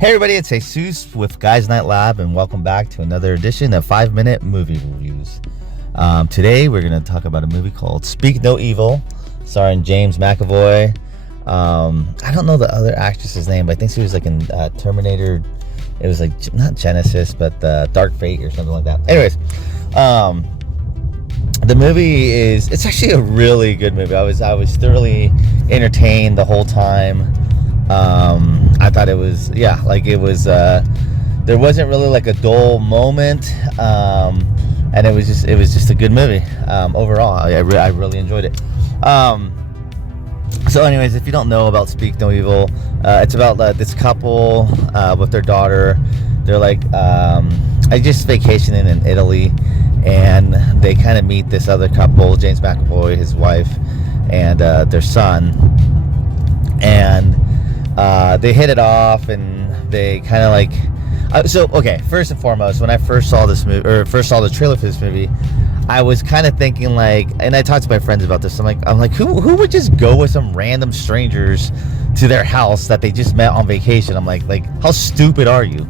Hey everybody, it's Jesus with Guys Night Lab, and welcome back to another edition of 5-Minute Movie Reviews. Today we're going to talk about a movie called Speak No Evil, starring James McAvoy. I don't know the other actress's name, but I think she was like in Terminator. It was like, not Genesis, but Dark Fate or something like that. Anyways, the movie it's actually a really good movie. I was thoroughly entertained the whole time. I thought it was, there wasn't really like a dull moment, and it was just a good movie. Overall, I really enjoyed it. So anyways, if you don't know about Speak No Evil, it's about this couple with their daughter. They're like just vacationing in Italy, and they kind of meet this other couple, James McAvoy, his wife, and their son, and they hit it off, and they kind of like first and foremost, when I first saw this movie, or first saw the trailer for this movie, I was kind of thinking like, and I talked to my friends about this, I'm like who would just go with some random strangers to their house that they just met on vacation? I'm like how stupid are you?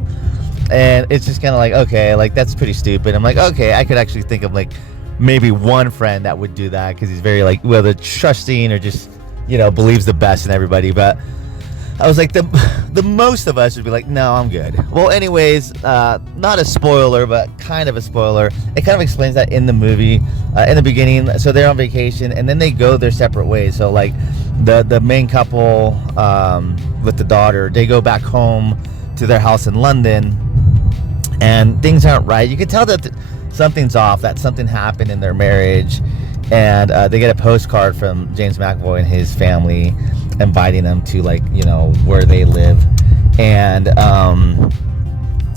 And it's just kind of like, okay, like that's pretty stupid. I'm like, okay, I could actually think of like maybe one friend that would do that, because he's very like, whether trusting or just, believes the best in everybody. But I was like, the most of us would be like, no, I'm good. Well, anyways, not a spoiler, but kind of a spoiler. It kind of explains that in the movie, in the beginning. So they're on vacation, and then they go their separate ways. So like the main couple with the daughter, they go back home to their house in London, and things aren't right. You can tell that something's off, that something happened in their marriage. And they get a postcard from James McAvoy and his family inviting them to, like, where they live. And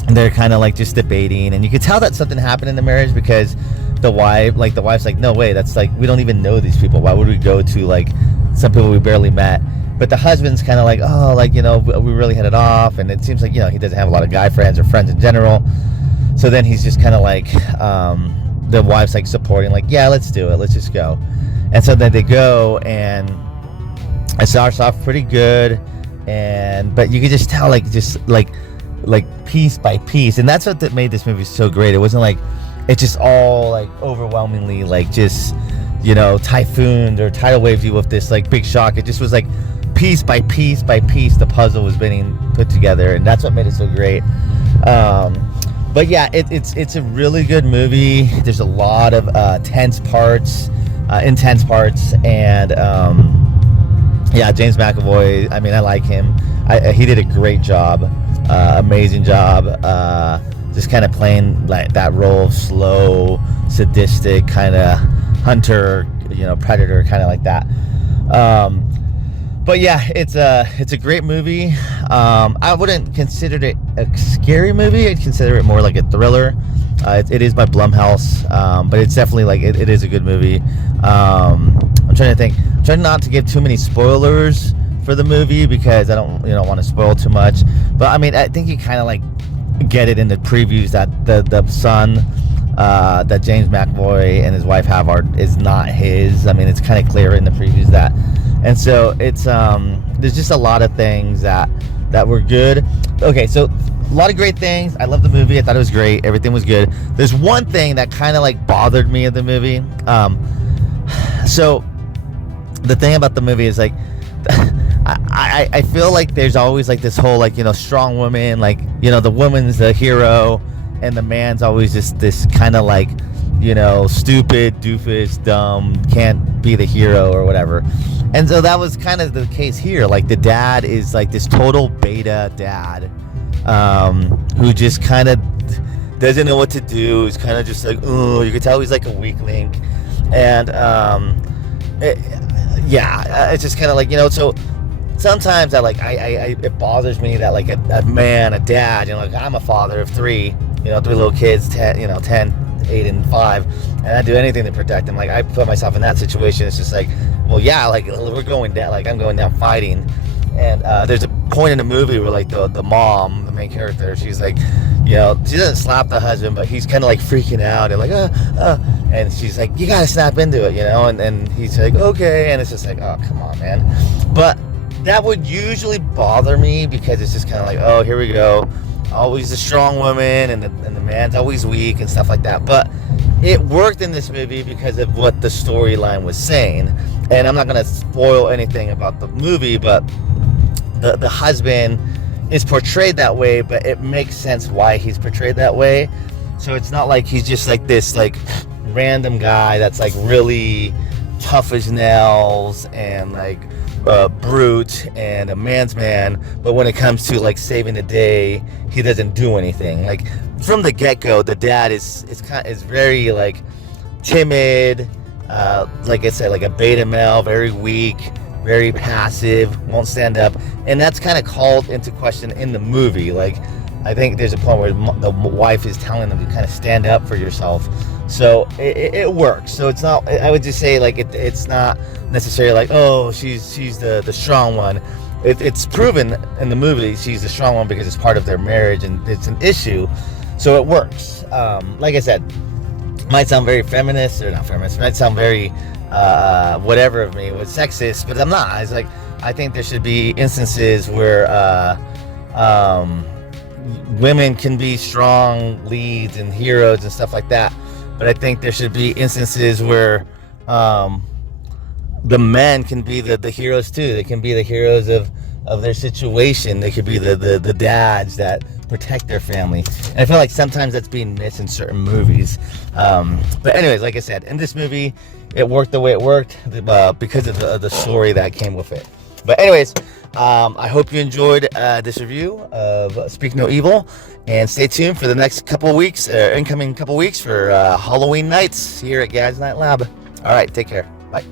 they're kind of like just debating, and you can tell that something happened in the marriage, because the wife's like, no way, that's like, we don't even know these people. Why would we go to like some people we barely met? But the husband's kind of like, oh, like, we really hit it off. And it seems like, he doesn't have a lot of guy friends or friends in general. So then he's just kind of like, the wife's like supporting, like, yeah, let's do it, let's just go. And so then they go, and it starts off pretty good, but you could just tell like piece by piece, and that's what made this movie so great. It wasn't like it just all like overwhelmingly like just typhooned or tidal waved you with this like big shock. It just was like piece by piece by piece the puzzle was being put together, and that's what made it so great. But yeah, it's a really good movie. There's a lot of intense parts, and yeah, James McAvoy, I mean, I like him. He did a great job, amazing job, just kind of playing like that role of slow, sadistic kind of hunter, predator, kind of like that. But yeah, it's a great movie. I wouldn't consider it a scary movie. I'd consider it more like a thriller. It is by Blumhouse, but it's definitely like it is a good movie. I'm trying to think. I'm trying not to give too many spoilers for the movie, because I don't want to spoil too much. But I mean, I think you kind of like get it in the previews that the son that James McAvoy and his wife have is not his. I mean, it's kind of clear in the previews that. And so it's there's just a lot of things that were good. Okay, so a lot of great things. I love the movie. I thought it was great. Everything was good. There's one thing that kind of like bothered me in the movie. So the thing about the movie is like, I feel like there's always like this whole like strong woman, like the woman's the hero, and the man's always just this kind of like stupid, doofus, dumb, can't be the hero or whatever. And so that was kind of the case here. Like the dad is like this total beta dad, who just kind of doesn't know what to do. He's kind of just like, oh, you can tell he's like a weak link. And it's just kind of like, so sometimes it bothers me that like a man, a dad, like I'm a father of three little kids, 10, 8, and 5, and I'd do anything to protect them. Like I put myself in that situation. It's just like, well, yeah, like we're going down, like I'm going down fighting. And there's a point in the movie where like the mom, the main character, she's like, she doesn't slap the husband, but he's kind of like freaking out and like, and she's like, you gotta snap into it, and he's like, okay, and it's just like, oh, come on, man. But that would usually bother me because it's just kind of like, oh, here we go, always a strong woman, and the man's always weak and stuff like that. But it worked in this movie because of what the storyline was saying. And I'm not going to spoil anything about the movie, but the husband is portrayed that way, but it makes sense why he's portrayed that way. So it's not like he's just like this like random guy that's like really tough as nails and like brute and a man's man, but when it comes to like saving the day, he doesn't do anything. Like from the get-go, the dad is very like timid, like I said, like a beta male, very weak, very passive, won't stand up, and that's kind of called into question in the movie. Like I think there's a point where the wife is telling them to kind of stand up for yourself. So it works. So it's not, I would just say like it's not necessarily like, oh, she's the strong one. It's proven in the movie she's the strong one because it's part of their marriage and it's an issue. So it works. Like I said, might sound very feminist, or not feminist, might sound very whatever of me with sexist, but I'm not. It's like, I think there should be instances where women can be strong leads and heroes and stuff like that. But I think there should be instances where the men can be the heroes too. They can be the heroes of their situation. They could be the dads that protect their family. And I feel like sometimes that's being missed in certain movies. But anyways, like I said, in this movie, it worked the way it worked because of the story that came with it. But anyways, I hope you enjoyed this review of Speak No Evil, and stay tuned for the next couple of weeks, incoming couple of weeks for Halloween nights here at Gad's Night Lab. All right, take care. Bye.